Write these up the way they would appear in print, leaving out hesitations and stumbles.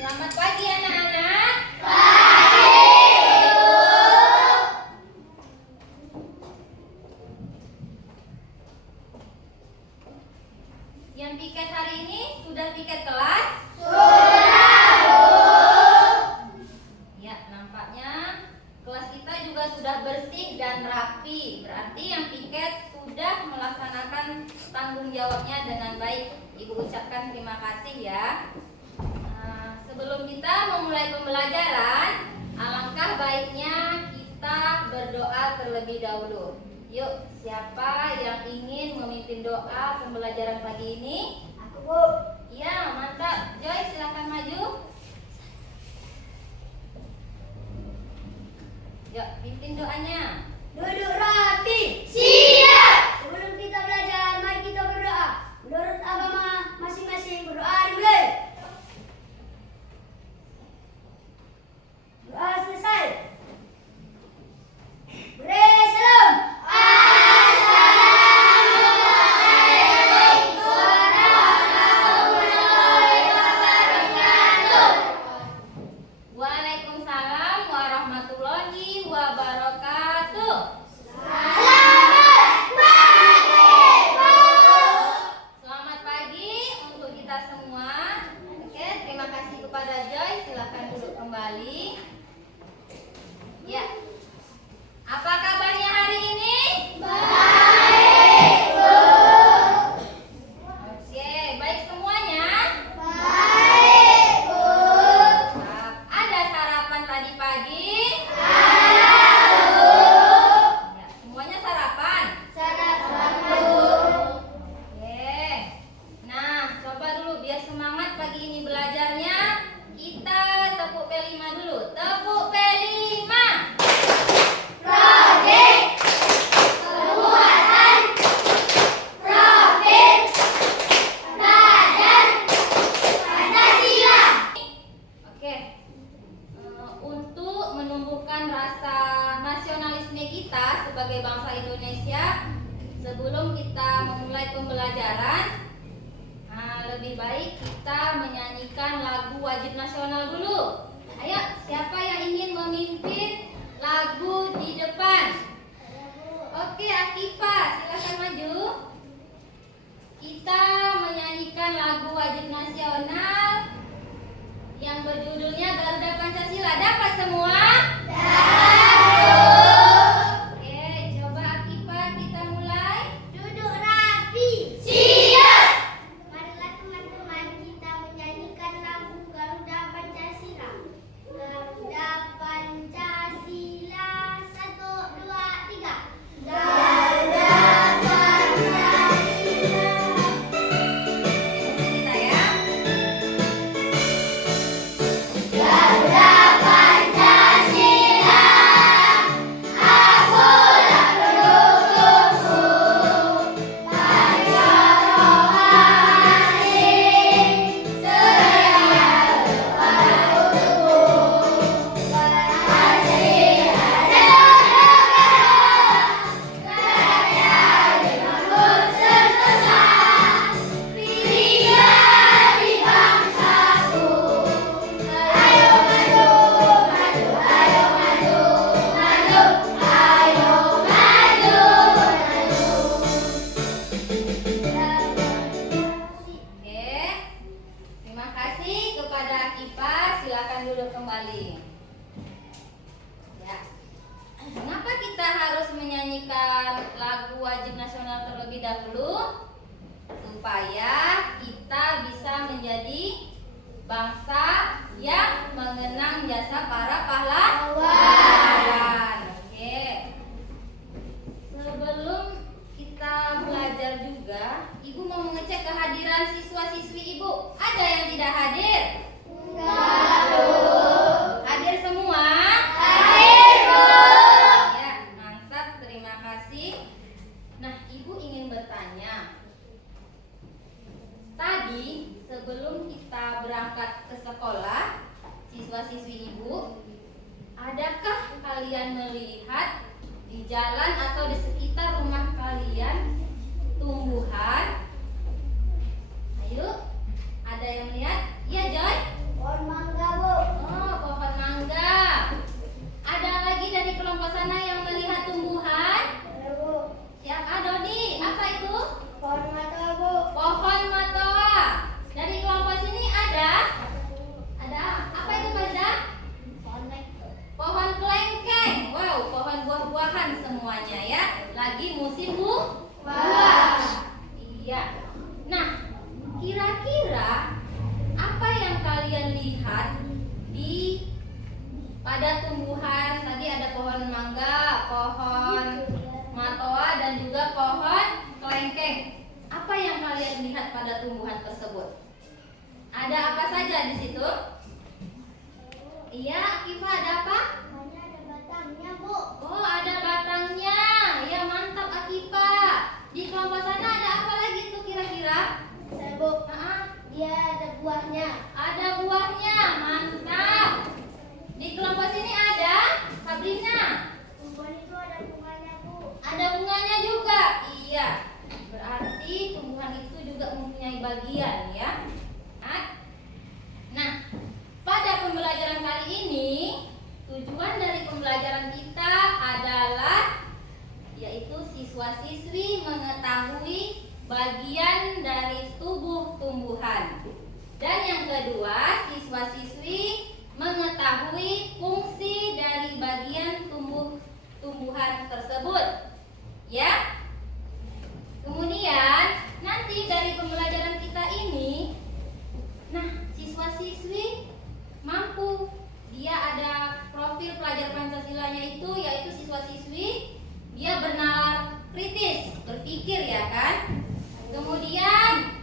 Selamat pagi anak-anak. Yang piket hari ini sudah piket kelas? Ya, nampaknya kelas kita juga sudah bersih dan rapi. Berarti yang piket sudah melaksanakan tanggung jawabnya dengan baik. Ibu ucapkan terima kasih ya. Sebelum kita memulai pembelajaran, alangkah baiknya kita berdoa terlebih dahulu. Yuk, siapa yang ingin memimpin doa pembelajaran pagi ini? Aku, Bu. Iya, mantap. Joy, silakan maju. Yuk, pimpin doanya. Duduk rapi. Siap. Sebelum kita belajar, mari kita berdoa. Menurut agama masing-masing, berdoa dimulai. Doa selesai. Beri salam. Waalaikumsalam warahmatullahi wabarakatuh. Selamat pagi untuk kita semua. Oke, terima kasih kepada Joy. Silakan duduk kembali. Ya. Apa kabarnya hari ini? Baik, Bu. Oke, baik semuanya? Baik, Bu. Ada sarapan tadi pagi? Ada, Bu. Ya, semuanya sarapan? Sarapan, Bu. Oke. Nah, coba dulu biar semangat pagi ini belajarnya. Kita tepuk P5 dulu. Tepuk P5. Proyek Pembuatan Profil Belajar Pancasila. Oke. Untuk menumbuhkan rasa nasionalisme kita sebagai bangsa Indonesia, sebelum kita memulai pembelajaran, lebih baik kita menyanyikan lagu wajib nasional dulu. Ayo, siapa yang ingin memimpin lagu di depan? Oke, Akifa, silakan maju. Kita menyanyikan lagu wajib nasional yang berjudulnya Garuda Pancasila. Dapat semua? Oke, coba Akifa kita mulai. Duduk rapi. Siap. Marilah teman-teman kita menyanyikan lagu Garuda Pancasila. Garuda Pancasila, 1, 2, 3. Garuda Pancasila. Kita ya. Garuda Pancasila, akulah pendukungmu. Panjaro asing, setia kepada untukmu. Pancasila negara, rakyat dibangun sentosa. Tiga di bangsaku. Ayo maju, maju, ayo maju, maju, ayo maju, Oke. Terima kasih kepada Akifa. Silakan duduk kembali. Ya. Mengapa kita harus menyanyikan lagu wajib nasional terlebih dahulu? Supaya kita bisa menjadi bangsa yang mengenang jasa para pahlawan. Oke. Sebelum kita belajar juga, Ibu mau mengecek kehadiran siswa-siswi Ibu. Ada yang tidak hadir? enggak, Bu. Hadir semua? Hadir, Bu. Ya, mantap. Terima kasih. Nah, Ibu ingin bertanya. Tadi sebelum kita berangkat ke sekolah, siswa-siswi Ibu, adakah kalian melihat di jalan atau di sekitar rumah kalian tumbuhan? Ayo, ada yang lihat? Iya, Joy? Pohon mangga. ada tumbuhan, tadi ada pohon mangga, pohon matoa, dan juga pohon kelengkeng. Apa yang kalian lihat pada tumbuhan tersebut? Ada apa saja di situ? Iya, Akifa, ada apa? Ada batangnya, Bu. Oh, ada batangnya. Ya, mantap Akifa. Di kelompok sana ada apa lagi tuh kira-kira? Saya, Bu. Dia ada buahnya. Ada buahnya, mantap. Di kelompok sini ada Sabrina. Tumbuhan itu ada bunganya, Bu. Ada bunganya juga. Iya. Berarti tumbuhan itu juga mempunyai bagian ya. Nah, pada pembelajaran kali ini tujuan dari pembelajaran kita adalah yaitu siswa-siswi mengetahui bagian dari tubuh tumbuhan. Dan yang kedua, siswa-siswi mengetahui fungsi dari bagian tumbuhan tersebut. Ya. Kemudian nanti dari pembelajaran kita ini, nah, siswa-siswi mampu, dia ada profil pelajar Pancasilanya itu yaitu siswa-siswi dia bernalar kritis, berpikir ya kan. Kemudian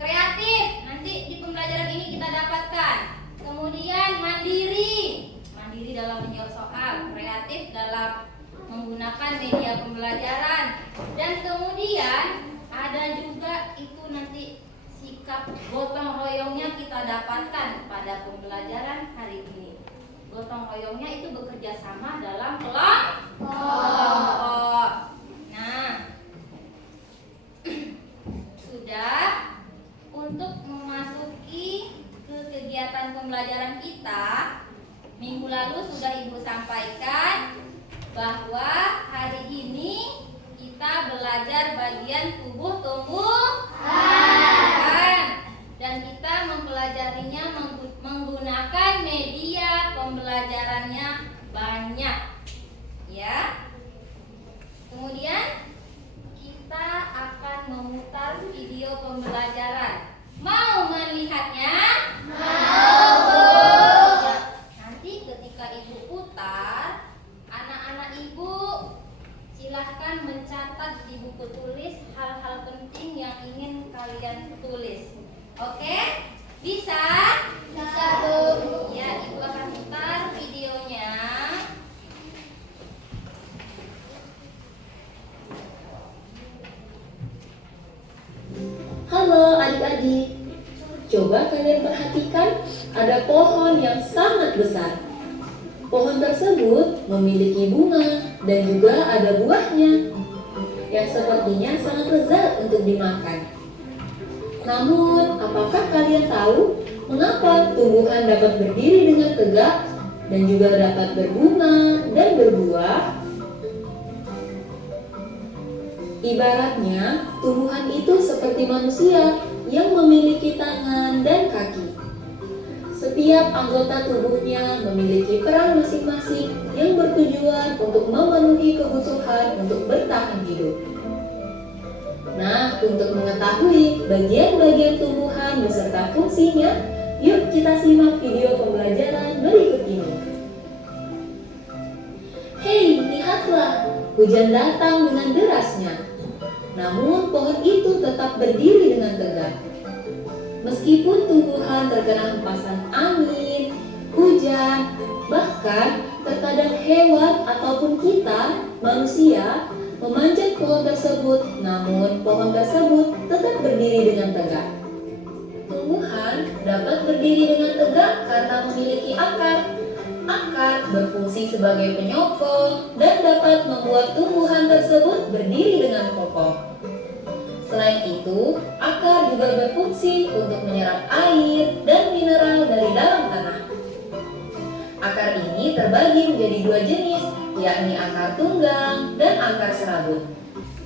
kreatif, nanti di pembelajaran ini kita dapatkan. Kemudian mandiri dalam menjawab soal, kreatif dalam menggunakan media pembelajaran. Dan kemudian ada juga itu nanti sikap gotong royongnya kita dapatkan pada pembelajaran hari ini. Gotong royongnya itu bekerja sama dalam kelompok. Nah, sudah untuk memasuki ke kegiatan pembelajaran kita, minggu lalu sudah Ibu sampaikan bahwa hari ini kita belajar bagian tubuh tumbuhan dan kita mempelajarinya menggunakan media pembelajarannya banyak ya. Kemudian kita akan memutar video pembelajaran. Mau melihatnya? Mau. Ya, nanti ketika Ibu putar, anak-anak Ibu silahkan mencatat di buku tulis hal-hal penting yang ingin kalian tulis. Oke? Bisa? Bisa, Bu. Ya, Ibu akan putar videonya. Halo adik-adik, coba kalian perhatikan ada pohon yang sangat besar. Pohon tersebut memiliki bunga dan juga ada buahnya yang sepertinya sangat lezat untuk dimakan. Namun, apakah kalian tahu mengapa tumbuhan dapat berdiri dengan tegak dan juga dapat berbunga dan berbuah? Ibaratnya, tumbuhan itu seperti manusia yang memiliki tangan dan kaki. Setiap anggota tubuhnya memiliki peran masing-masing yang bertujuan untuk memenuhi kebutuhan untuk bertahan hidup. Nah, untuk mengetahui bagian-bagian tumbuhan beserta fungsinya, yuk kita simak video pembelajaran berikut ini. Hei, lihatlah, hujan datang dengan derasnya. Namun pohon itu tetap berdiri dengan tegak. Meskipun tumbuhan terkena hempasan angin, hujan, bahkan terkadang hewan ataupun kita, manusia, memanjat pohon tersebut, namun pohon tersebut tetap berdiri dengan tegak. Tumbuhan dapat berdiri dengan tegak karena memiliki akar. Akar berfungsi sebagai penyokong dan dapat membuat tumbuhan tersebut berdiri dengan kokoh. Selain itu, akar juga berfungsi untuk menyerap air dan mineral dari dalam tanah. Akar ini terbagi menjadi dua jenis, yakni akar tunggang dan akar serabut.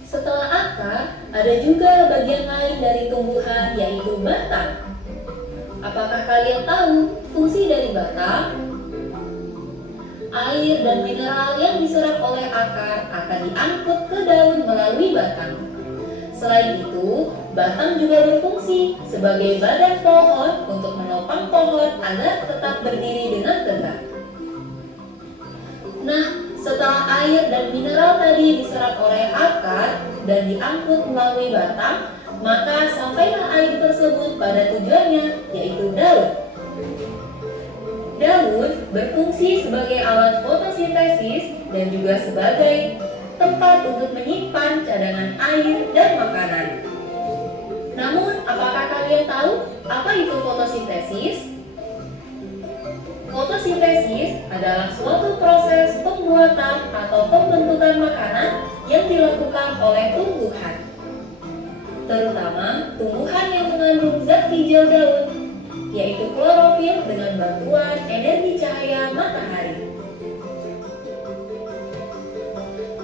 Setelah akar, ada juga bagian lain dari tumbuhan, yaitu batang. Apakah kalian tahu fungsi dari batang? Air dan mineral yang diserap oleh akar akan diangkut ke daun melalui batang. Selain itu, batang juga berfungsi sebagai badan pohon untuk menopang pohon agar tetap berdiri dengan tegak. air dan mineral tadi diserap oleh akar dan diangkut melalui batang, maka sampailah air tersebut pada tujuannya, yaitu daun. Daun berfungsi sebagai alat fotosintesis dan juga sebagai tempat untuk menyimpan cadangan air dan makanan. Namun, apakah kalian tahu apa itu fotosintesis? Fotosintesis adalah suatu proses pembuatan atau pembentukan makanan yang dilakukan oleh tumbuhan, terutama tumbuhan yang mengandung zat hijau daun, yaitu klorofil dengan bantuan energi cahaya matahari.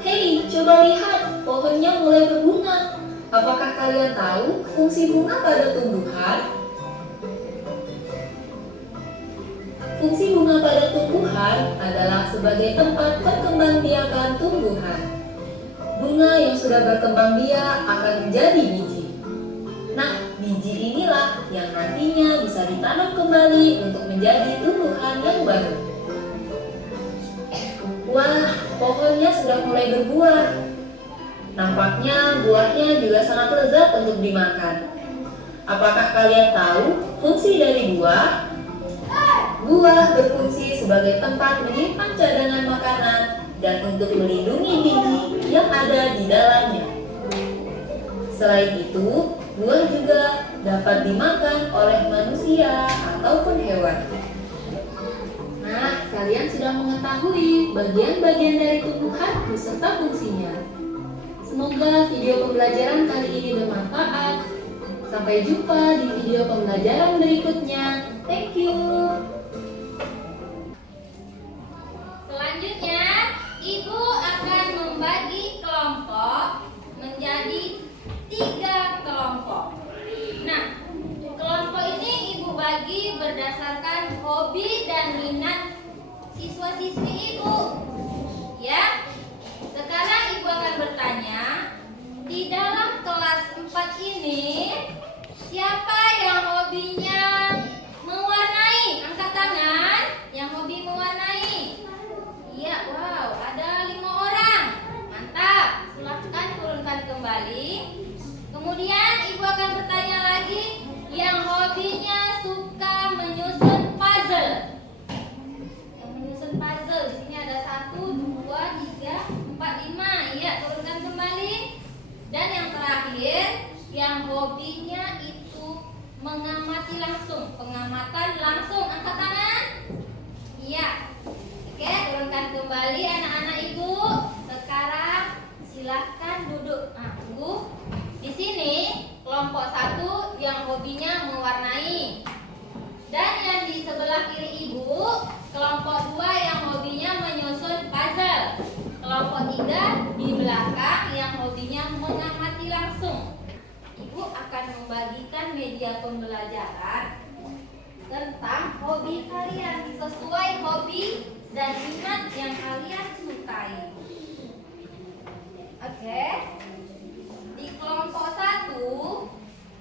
Hei, coba lihat, pohonnya mulai berbunga. Apakah kalian tahu fungsi bunga pada tumbuhan? Fungsi bunga pada tumbuhan adalah sebagai tempat perkembangbiakan tumbuhan. Bunga yang sudah berkembang biak akan menjadi biji. Nah, biji inilah yang nantinya bisa ditanam kembali untuk menjadi tumbuhan yang baru. Wah, pohonnya sudah mulai berbuah. Nampaknya buahnya juga sangat lezat untuk dimakan. Apakah kalian tahu fungsi dari buah? Buah berfungsi sebagai tempat menyimpan cadangan makanan dan untuk melindungi biji yang ada di dalamnya. Selain itu, buah juga dapat dimakan oleh manusia ataupun hewan. Nah, kalian sudah mengetahui bagian-bagian dari tumbuhan beserta fungsinya. Semoga video pembelajaran kali ini bermanfaat. Sampai jumpa di video pembelajaran berikutnya. Thank you. Selanjutnya, Ibu akan membagi kelompok menjadi 3 kelompok. Nah, kelompok ini Ibu bagi berdasarkan hobi dan minat siswa-siswi Ibu. Ya. Sekarang Ibu akan bertanya, di dalam kelas 4 ini siapa yang hobinya mewarnai? Angkat tangan yang hobi mewarnai. Iya, wow, ada 5 orang. Mantap, silakan turunkan kembali. Kemudian Ibu akan bertanya lagi, yang hobinya suka menyusun puzzle. Yang menyusun puzzle, di sini ada 1, 2, 3, 4, 5. Iya, turunkan kembali. Dan yang terakhir, yang hobinya itu mengamati langsung. Pengamatan langsung, angkat tangan. Iya. Oke, turunkan kembali anak-anak Ibu. Sekarang silahkan duduk. Nah, tunggu. Di sini kelompok 1 yang hobinya mewarnai. Dan yang di sebelah kiri Ibu, kelompok 2 yang hobinya menyusun puzzle. Kelompok 3 di belakang yang hobinya mengamati langsung. Ibu akan membagikan media pembelajaran tentang hobi kalian sesuai hobi dan minat yang kalian sukai. Oke. Di kelompok 1,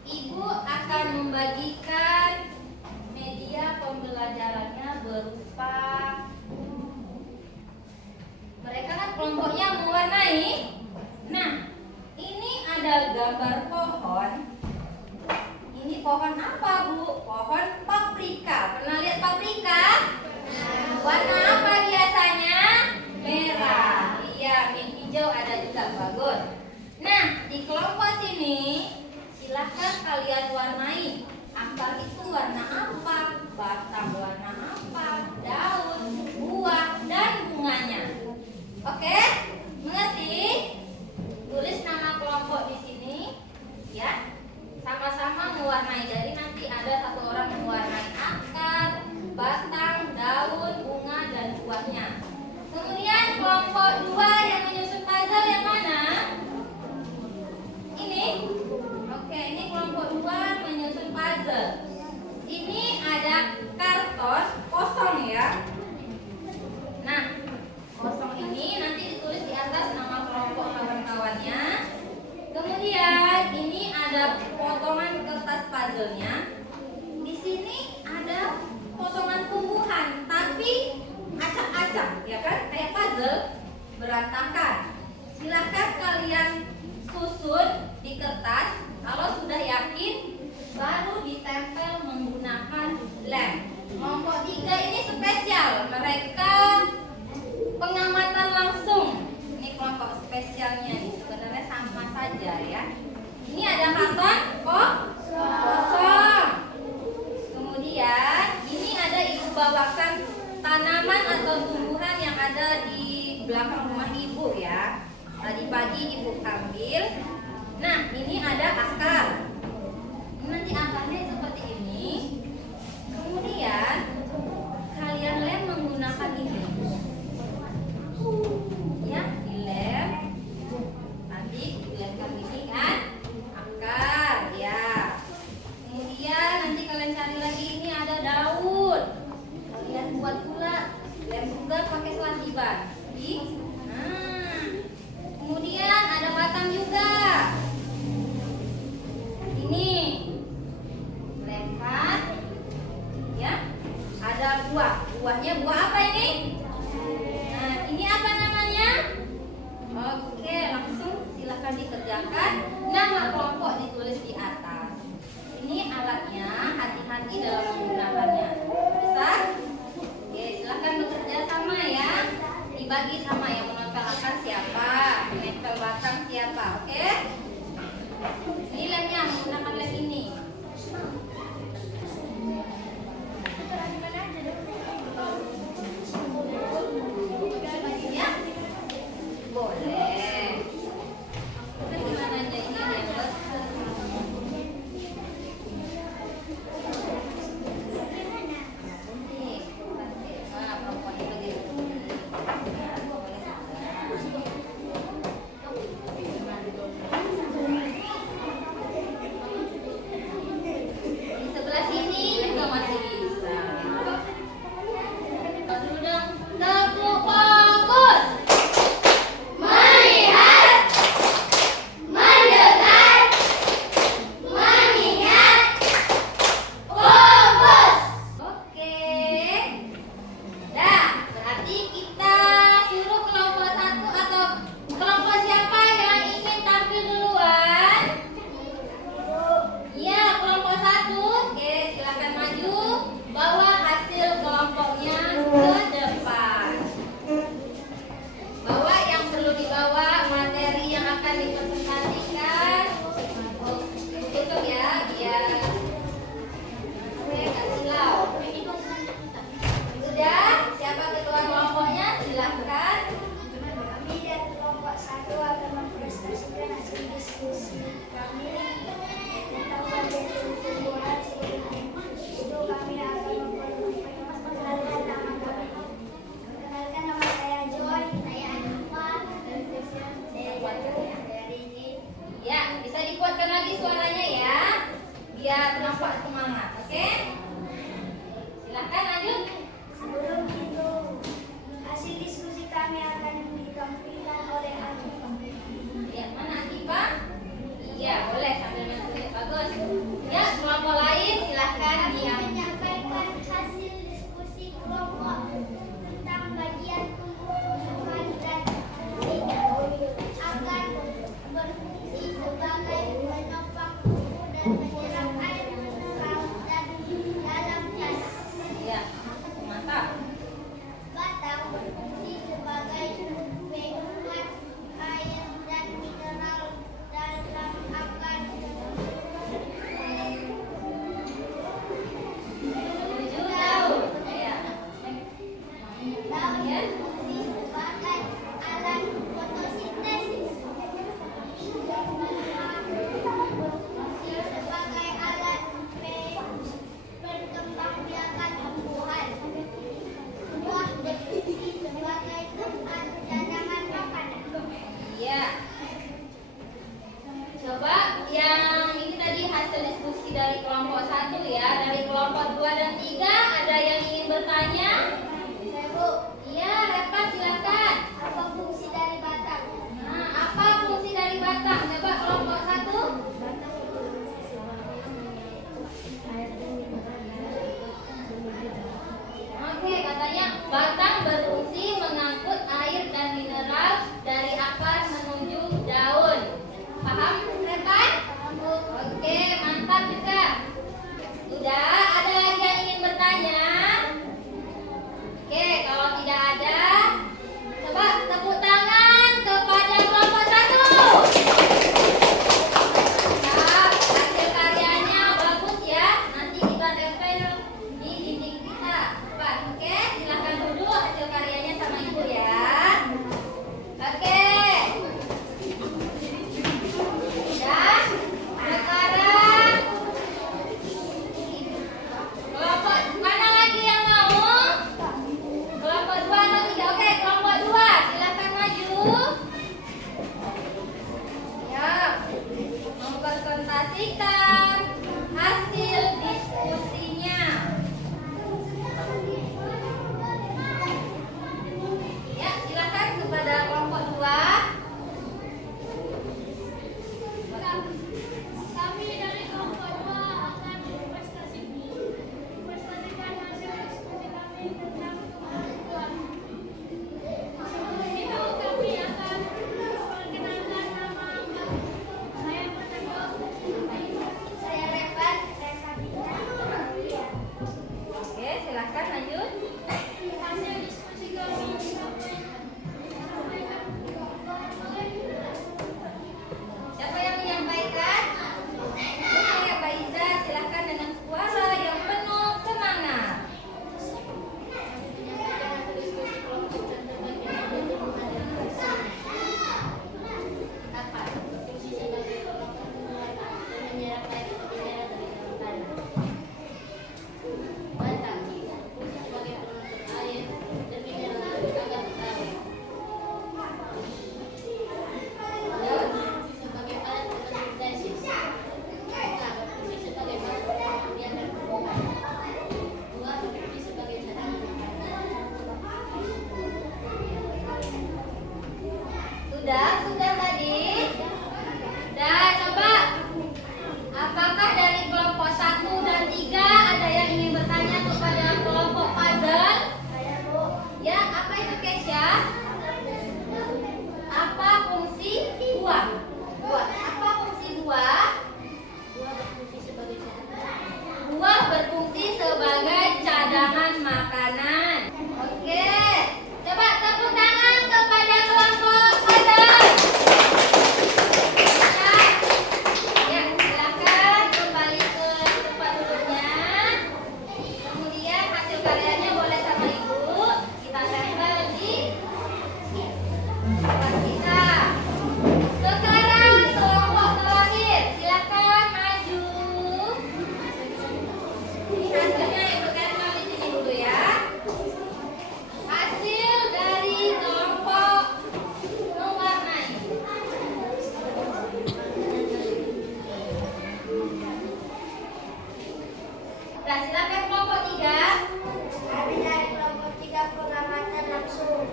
Ibu akan membagikan media pembelajarannya berupa, mereka kan kelompoknya mewarnai. Nah, ini ada gambar pohon. Ini pohon apa, Bu? Pohon paprika. Pernah lihat paprika? Warna apa biasanya? Merah. Iya, hijau ada juga, bagus. Nah, di kelompok sini silahkan kalian warnai. Akar itu warna apa? Batang warna apa? Daun, buah, dan bunganya. Oke? Mengerti? Tulis nama kelompok di sini, ya. Sama-sama mewarnai. Jadi nanti ada 1 orang mewarnai akar, batang, daun, bunga, dan buahnya. Kemudian kelompok 2 yang menyusun puzzle yang mana? Ini? Oke, ini kelompok 2 menyusun puzzle. Ini ada karton kosong ya. Nah, kosong ini nanti ditulis di atas nama kelompok kawan-kawannya. Kemudian ini ada potongan kertas puzzle-nya. Di sini ada potongan tumbuhan, tapi acak-acak, ya kan? Kayak puzzle berantakan. mereka pengamatan langsung. Ini kelompok spesialnya nih, sebenarnya sama saja ya. Ini ada kata kosong. Kemudian ini ada ibu bawakan tanaman atau tumbuhan yang ada di belakang rumah ibu ya. Tadi pagi ibu ambil. Nah, ini ada akar. Nanti akarnya seperti ini. Kemudian kalian lem menggunakan ini. Ya, dilem. Nanti dilemkan ini kan akar ya. Kemudian nanti kalian cari lagi, ini ada daun. Kalian buat pula, lem juga pakai selatiban. Nah, kemudian ada batang juga. Ini lempar ya. Ada buah. Buahnya buah apa ini? Nah, ini apa namanya? Oke, langsung silakan dikerjakan. Nama kelompok ditulis di atas. Ini alatnya, hati-hati dalam menggunakannya. Bisa? Oke, silakan bekerja sama ya. Dibagi sama, yang menempel akar siapa, menempel batang siapa. Oke? Ini lemnya, menggunakan lem ini. Ya? Boleh. Nah, gimana aja ini yang besar. Di sebelah sini juga masih bisa. Dulu dong. Tepuk fokus. Melihat, mendengar, mengingat, fokus. Oke. Dah, berarti kita suruh kelompok 1 atau kelompok siapa yang ingin tampil duluan? Iya, kelompok 1. Oke, silakan maju. Bawa hasil kelompoknya ke depan. Bawa yang perlu dibawa, materi yang akan dipresentasikan. Oh, tutup ya, biar nggak silau. Sudah, siapa ketua kelompoknya? Silahkan. Kami dari kelompok 1 akan mempresentasikan hasil diskusi kami tentang bagian tumbuhan seperti itu. Kami akan memperkenalkan nama kami. Perkenalkan, nama saya Joy. Saya Anifa. Saya Bayu. Saya Rini. Ya, bisa dikuatkan lagi suaranya ya, biar nampak semangat. Oke? Silahkan lanjut. Sebelum itu, hasil diskusi kami akan ditampilkan oleh Anifa. Ya, mana Akiba? Iya, boleh sambil menulis. Bagus. Ya, kelompok lain silahkan diam. Menyampaikan hasil diskusi kelompok tentang bagian tumbuhan dan fungsinya akan berfungsi sebagai penopang tubuh dan penyerap air mineral dan dalam jas. Ya, mantap. Batang berfungsi sebagai penguat air dan mineral dalam akar. Tujuh daun. Ya. Daun Ya. berfungsi sebagai alat fotosintesis. Berfungsi sebagai alat perkembangbiakan tumbuhan. Buah berfungsi sebagai tempat cadangan makanan. Iya. Coba yang ini tadi hasil diskusi dari kelompok 1 ya. Dari kelompok 2 dan 3 ada yang ingin bertanya? Saya Bu, Iya, Repa silakan. apa fungsi dari batang? Nah, apa fungsi dari batang? Coba kelompok 1. Oke, katanya batang berfungsi mengangkut air dan mineral dari akar menuju daun. Paham, Repan? Oke, mantap juga. Sudah, ada lagi yang ingin bertanya? sebagai cadangan makanan. Oke, coba tepuk tangan kepada kelompok sadar. Ya, silakan kembali ke tempat duduknya. Kemudian hasil karyanya boleh sama ibu kita tempel di kelas kita. Sekarang kelompok terakhir, silakan maju. Ini hasilnya ibu tempel di sini dulu ya. Hasil dari kelompok mewarnai. Nah, silakan kelompok 3. Kami dari kelompok 3 pengamatan langsung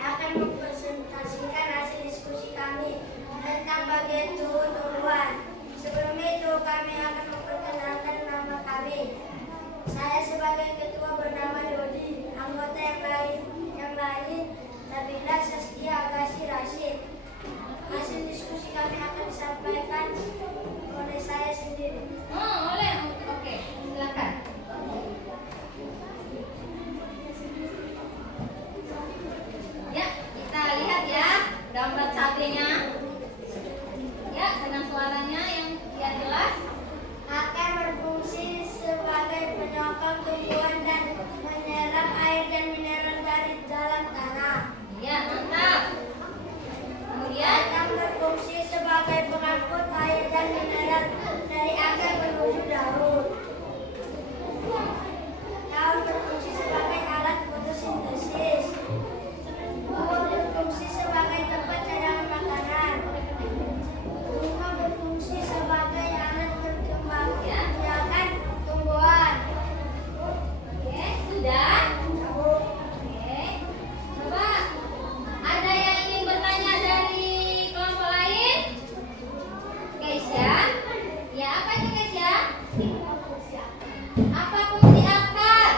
akan mempresentasikan hasil diskusi kami tentang bagian tumbuh-tumbuhan. Sebelum itu kami akan memperkenalkan nama kami. Saya sebagai ketua bernama Dodi, anggota yang lain Nabila Saskia Agassi Rashid. Hasil diskusi kami akan disampaikan oleh saya sendiri. Oh, boleh. Oke, silakan. Ya, kita lihat ya gambar cabenya. Ya, dengan suaranya yang biar jelas. Akan berfungsi sebagai penyokong tumbuhan dan menyerap air dan mineral dari dalam tanah. Ya, mantap. Kemudian Akan berfungsi sebagai pengangkut air dan mineral dari akar menuju daun. Daun berfungsi sebagai alat fotosintesis. Buah berfungsi sebagai tempat cadangan makanan. Bunga berfungsi sebagai alat berkembang biakan tumbuhan. oke, sudah. Oke. Coba ada yang ingin bertanya dari kelompok lain? Keisha? Ya, apa itu Keisha? Apa fungsi akar?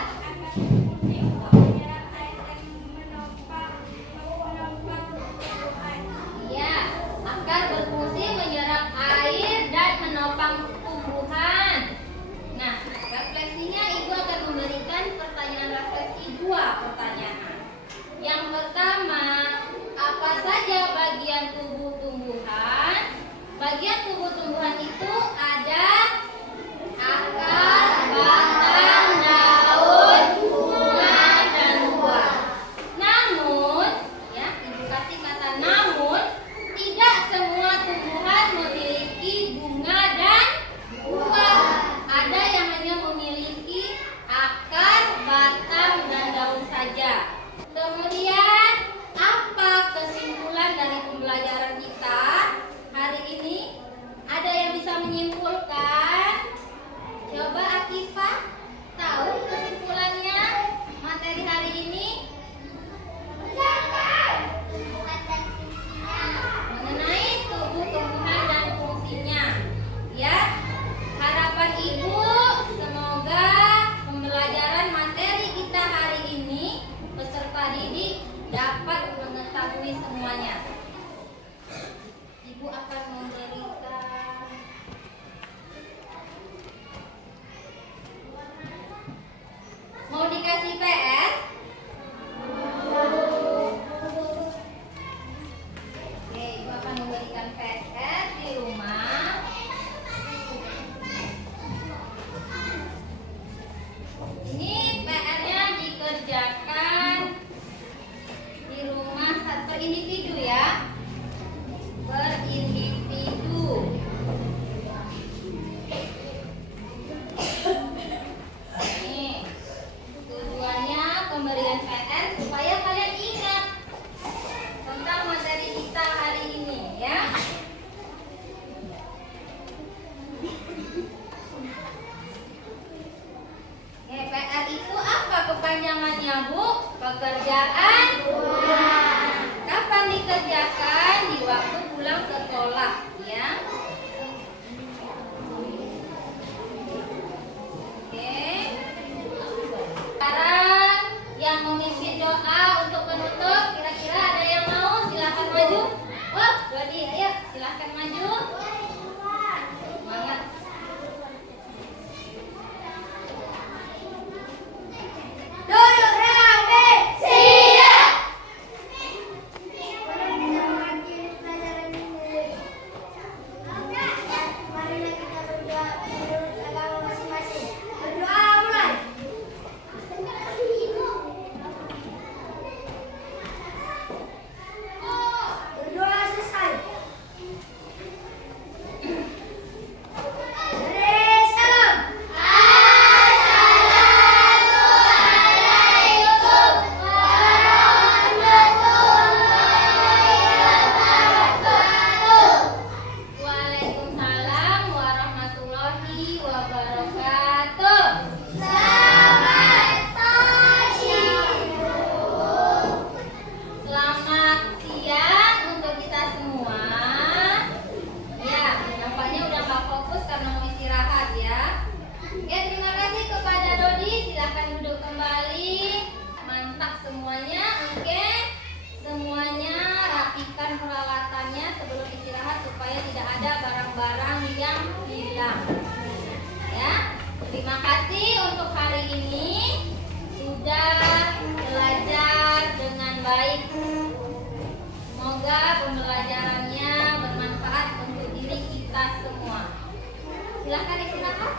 Iya, akar berfungsi menyerap air dan menopang tumbuhan. Nah, refleksinya ibu akan memberikan pertanyaan refleksi 2 pertanyaan. Yang pertama, apa saja bagian tubuh tumbuhan? Bagian tubuh tumbuhan itu ada akar, batang, daun, bunga, dan buah. Namun, ya, ibu kasih kata namun, tidak semua tumbuhan memiliki bunga dan buah. Ada yang hanya memiliki akar, batang, dan daun saja. Kemudian, apa kesimpulan dari pembelajaran kita hari ini? Ada yang bisa menyimpulkan? Coba Akifah, tahu kesimpulannya materi hari ini? Mengenai tubuh tumbuhan dan fungsinya. Ya, harapan ibu semoga pembelajaran materi kita hari ini peserta didik dapat mengetahui semuanya. Ibu akan memberikan mau dikasih PR? Oke, ibu akan memberikan PR di rumah. Ini PR-nya dikerjakan di rumah per individu ya. Per individu. Nih, tujuannya pemberian PR supaya kalian ingat tentang materi kita hari ini ya. PR itu apa kepanjangannya, Bu? Pekerjaan kapan dikerjakan? Di waktu pulang sekolah ya. Oke. Sekarang yang memimpin doa untuk penutup, kira-kira ada yang mau? Silahkan maju. Oh, Dodi, ayo silahkan maju. Semangat. Terima kasih untuk hari ini sudah belajar dengan baik. Semoga pembelajarannya bermanfaat untuk diri kita semua. Silakan istirahat.